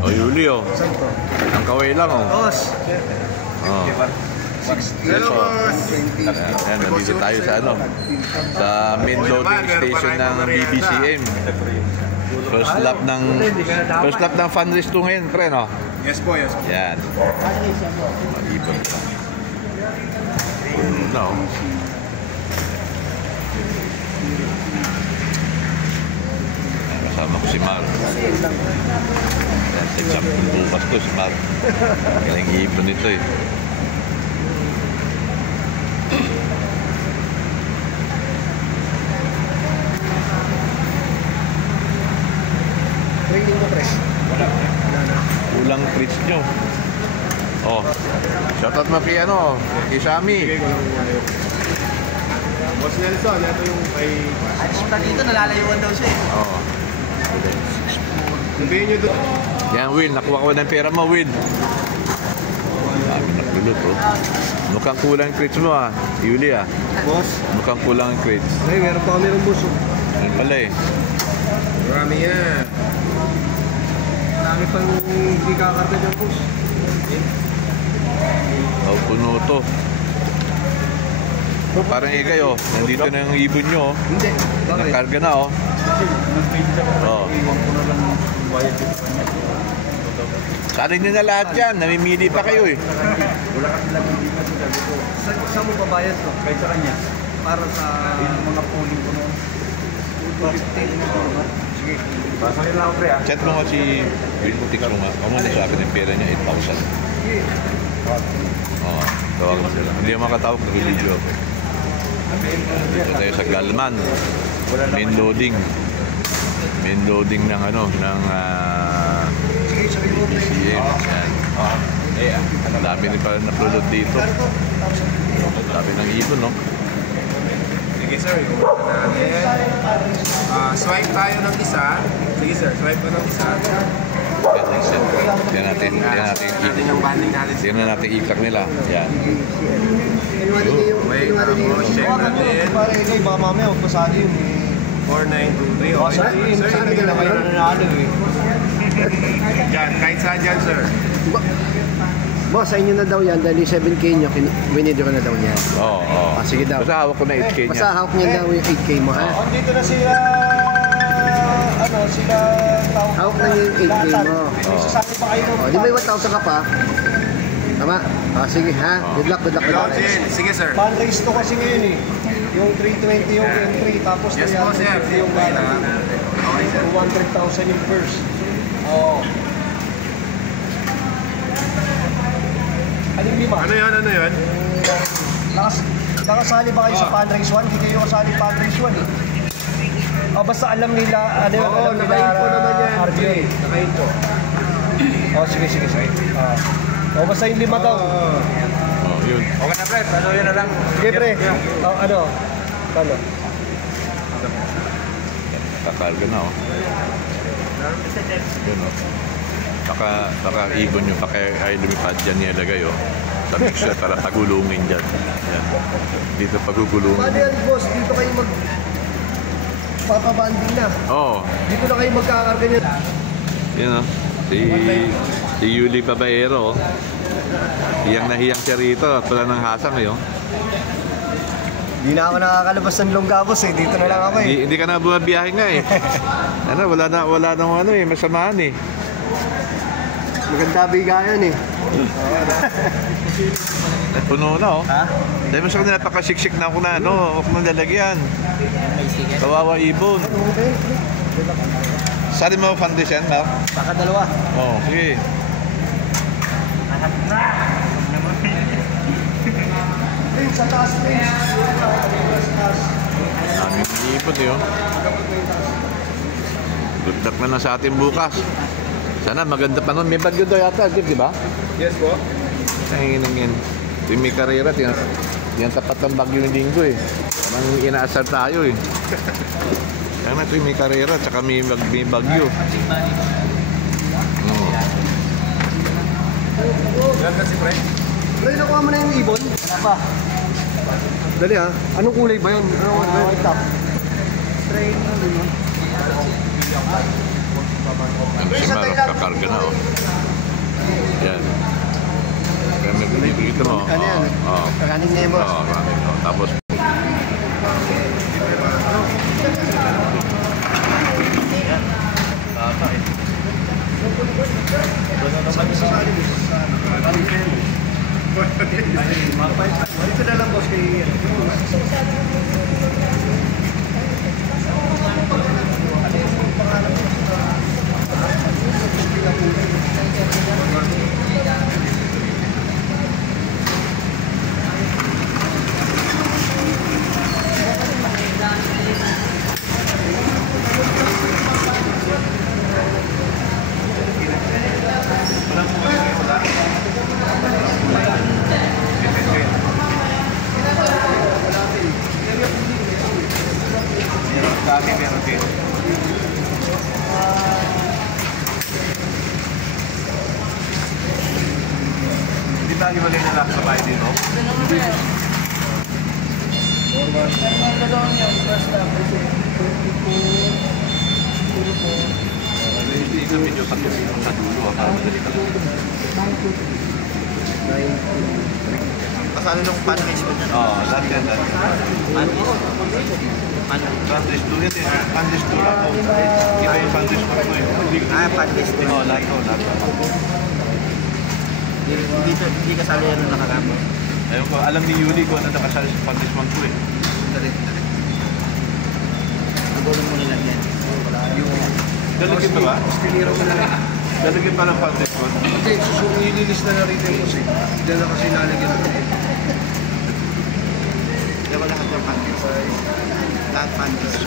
O, Yuli, o. Ang kaway lang, o. Boss. Oh. Hello, boss. Ayan, nandito tayo sa ano, sa main loading station ng BBCM. First lap ng fundraise 2 ngayon, pre, no? Yes po, yes po. Yan. Mag-ibon pa. No. Kasama ko si Mar. Yan, sa example bukas to si Mar. Galing ibon nito eh. Training mo, pre? Wala na. Kulang treats nyo. Oh. Shoutout mo kay ano, kay Sammy. Boss Nelson, ito yung kay... Ay, punta dito, nalalayuan daw siya eh. Oo. Sabihin nyo doon. Yan, Will. Nakuha ko ng pera mo, Will. Dami naglulot, oh. Mukhang kulang treats mo, ah. Yuli, ah. Boss? Mukhang kulang ang treats. Ay, meron pa kami ng buso. Yan pala, eh. Marami yan. Marami pang hindi kakarga dyan, boss. Oh, puno to. Parang ikay, oh. Nandito na yung ibon nyo, oh. Hindi. Nakarga na, oh. Oh. Sana nyo na lahat yan. Namimili pa kayo, eh. Wala kasi lang dito sa sabi ko. Saan mo babayad to? Kahit sa kanya. Para sa... Yung mga pooling ko noon. Sige. Basta nila ako, pre, ah. Chat mo nga si Will Butix mo nga. Kung ano sa akin yung pera niya, 8,000. Oo. Tawagan sila. Hindi yung makatawag na video ako. Dito tayo sa Galman. Main loading. Main loading ng ano, ng BCM. Yan. Ang dami rin pala na-upload dito. Ang dami ng ibon, no? Sige, sir. Swipe tayo ng isa. Sige, sir. Swipe ko ng isa. Yan natin. Natin yung banding natin. Tingnan natin iklak nila. Yan. Wait, check natin. Pare, ikaw, baka mamaya huwag pasado yun eh. 4923. Okay, sir. Saan ka na kayo nanalo eh? Yan, kahit saan dyan, sir. Boss, sa inyo na daw yan dahil 7K nyo, winido ka na daw niya. Oo. Sige daw. Basta hawak ko na 8K niya. Basta hawak niya daw yung 8K mo, ha? Andito na sila, sila tawag. Hawak na yung 8K mo. Sasabi pa kayo. O, di may 1,000 ka pa? Tama? Sige, ha? Good luck. Sige, sir. Fundraise to kasi ngayon eh. Yung 320 yung entry, tapos Yes po, sir. yung Okay, sir. 200,000 yung first. Oo. Aling lima? Ano yan? Nakasali ba kayo sa fundraise 1? Hindi kayo kasali fundraise 1 eh. Basta alam nila, Oo, naka-info naman yan. RBA. Naka-info. Sige. Basta yung 5 daw. Oh, yun. Okay na, pre. Ano yun na lang? Sige, pre. Ano? Kakarga na, oh. Yun, oh. Baka ibon yung ay lumipad dyan nilagay, oh. Sa mixer para pagulungin dyan. Yan. Dito pagugulungin. Paano yan, boss? Dito kayo papabanding na. Oo. Dito na kayo magkakarga niya. Yun, oh. Si Yuli Babaero, oh. Hiyang na hiyang siya rito at wala ng hasang, eh, oh. Hindi na ako nakakalabas ng Longgabos eh. Dito na lang ako eh. Hindi ka na bumabiyahe nga, eh. Wala nang ano, eh, masamaan, eh. Maganda bigayan eh. Puno na, oh. Ha? Dahil mas ako napakasiksik na ako na, ano, huwag mong lalagyan. Kawawa ibon. Okay. Sali mo foundation, Mark? Saka dalawa. Oo, sige. Sa taas, please. Aming ibon, eh, oh. Good luck na lang sa atin bukas. Sana maganda pa nun. May bagyo daw yata, di ba? Yes po. Nangingin. Ito yung may karera. Yan tapat ng bagyo ng linggo, eh. Parang inaasar tayo, eh. Kaya na ito yung may karera, tsaka may bagyo. Yan kasi, pre. Pre, nakuha mo na yung ibon? Wala pa. Dali ha. Anong kulay ba yun? White top. Train, ano? Yan si Mar, kakarga na oh. Yan. Kaya may binibigito mo. Ano yan? Running na yun, boss. Oo, running. Oh. Tapos Ito na lang, boss, kay... hindi tayo walay na lang sa bahay dito. Hindi ka medyo patulong sa dulo para madali ka lang. Kasano nung package ko dyan? Oo, lahat yan. Package tour yan eh. Package tour ako. Iba yung package tour ko eh. Package ko. Oo, lahat ko. Hindi kasali yan nung nakaramo. Ayun ko, alam ni Yuli ko na nakasali sa package one ko eh. Dali. Nagulong mo na lang yan. Dalagin ba ba? Stiliro ko na lang. Dalagin pa ng package one? Hindi, ililista na rin yung boss eh. Hindi na kasi lalagyan natin. Kaya wala lahat yung package. Lahat package.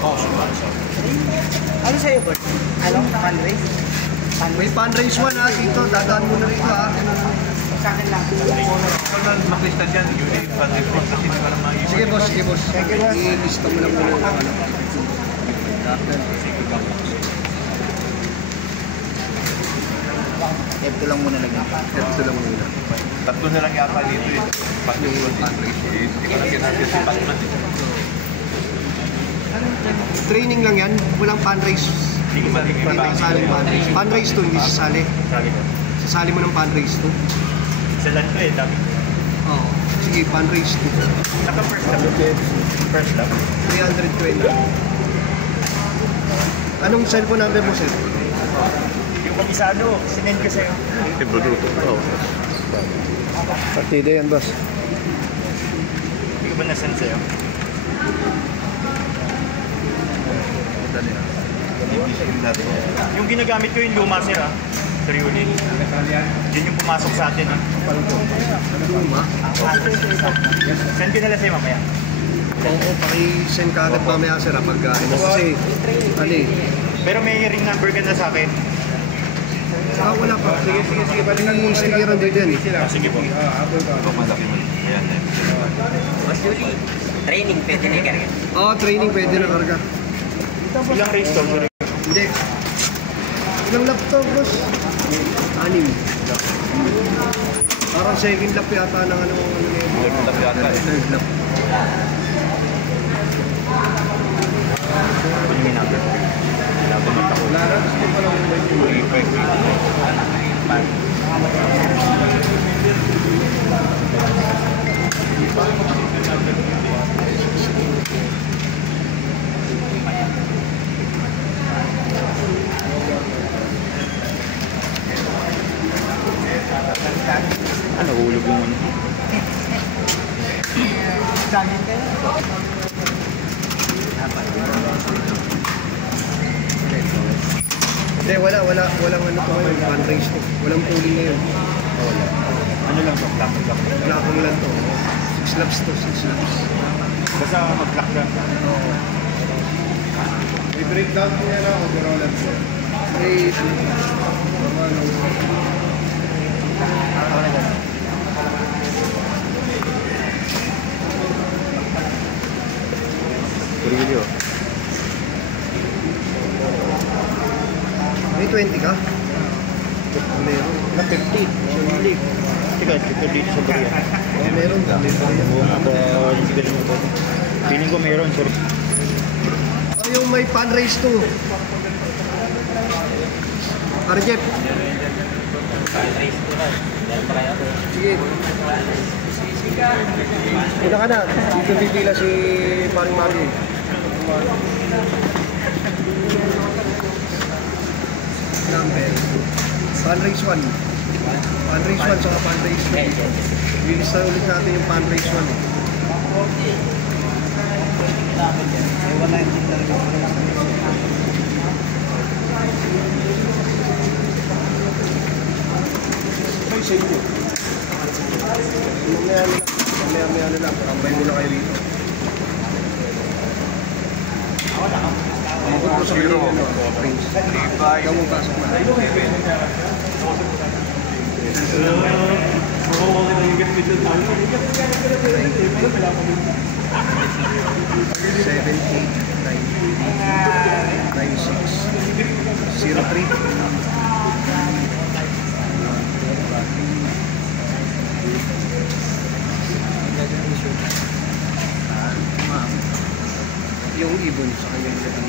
Oo, suman. Ano sa'yo, boss? Ano? Fundraise? May fundraise 1 ha, dito. Dadaan mo na rito ha. Sa akin lang. Kung maklista dyan, Yuli, package one kasi hindi ka lang maibig. Sige boss, sige boss. Ilista mo lang muna yung ano. Ito lang muna lang. Ito lang muna. Tatlo na lang yata dito eh. Package one fundraise. Hindi ka lang ginagawa si Batman eh. Training lang yan. Walang fundraise. Hindi ka Hindi tayo sali fundraise. Fundraise to, hindi sasali. Sasali mo ng fundraise to. Sa land ko eh, dami. Oo. Sige, fundraise to. Naka first lap. First lap. 320. Anong cellphone number mo, sir? Yung komisado, sinend ko sa'yo. Ibuluto. Oo. Partido yan, boss. Hindi ko ba nasend sa'yo? Yung ginagamit ko yung luma sir ah. Sir Yuli. Yun yung pumasok sa atin ah. Luma? Send ko na lang sa'yo mamaya. Oo, paki-send ka agad mamaya, sir. Pag ano, kasi, ano eh. Pero may ring number ka na sa akin. Wala pa. Sige. May stickeran din yan eh. Sige po. Ito malaki mo. Ayan eh. Mas Yuli, training pwede na ikarga. Oo, training pwede na karga. Ilang race to? Hindi. Ilang lap to, boss? 6. Parang second lap yata ng ano na yun. Third lap yata eh. Third lap. Ano yung number? Laban na ako. Lara, gusto ko lang yung Ano, hulog yung ano? Sagin kayo? Hindi, walang ano to ngayon, fundraise to. Walang pooling ngayon. Wala. Ano lang to? Clock. Lakang lang to. 6 laps to, 6 laps. Basta mag-clock ka. Oo. May breakdown po yan ako, overall sir. May, Ako na dyan. Brilyo. may 20 ka? Meron. Na 50. Sumili. Teka, ito dito sa Korea. Meron ka. Oo nga ba, galing mo to. Feeling ko meron, sir. Yung may pan race to. Arjep. Sige. Una ka na. Dito pipila si Paring Mario. Number. Pan race 1. Pan race 1 saka pan race 2. Release na ulit natin yung pan race 1 eh. Ay, sa inyo. Mamaya na lang. Tambay muna kayo dito. Amukot ko sa kanila, Prince. Ikaw mong pasok na. 7, 8, 9, 6, 03. Yung ibon sa kanyang setting.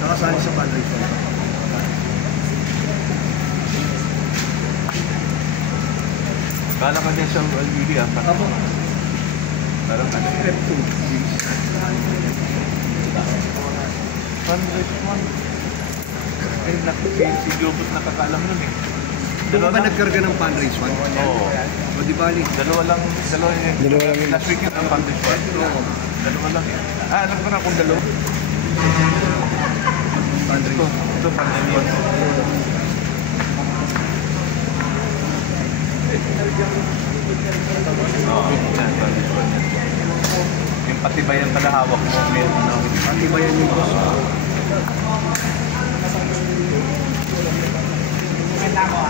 Nakasali sa fundraiser. Kala ka din sa LBD ah. Apo. Parang ano? F2. 101. Eh, si Jobot nakakaalam nun eh. Di ba nagkarga ng fundraise 1? Oo. O di bali? Dalawa lang yun. Last weekend ang Fundraise 1. Oo. Dalawa lang yun. Alam ko na kung dalawa. Fundraise. Ito Fundraise 1. Oo. Fundraise 1. Yung patibayan pala hawak mo. Patibayan yung boss. Ako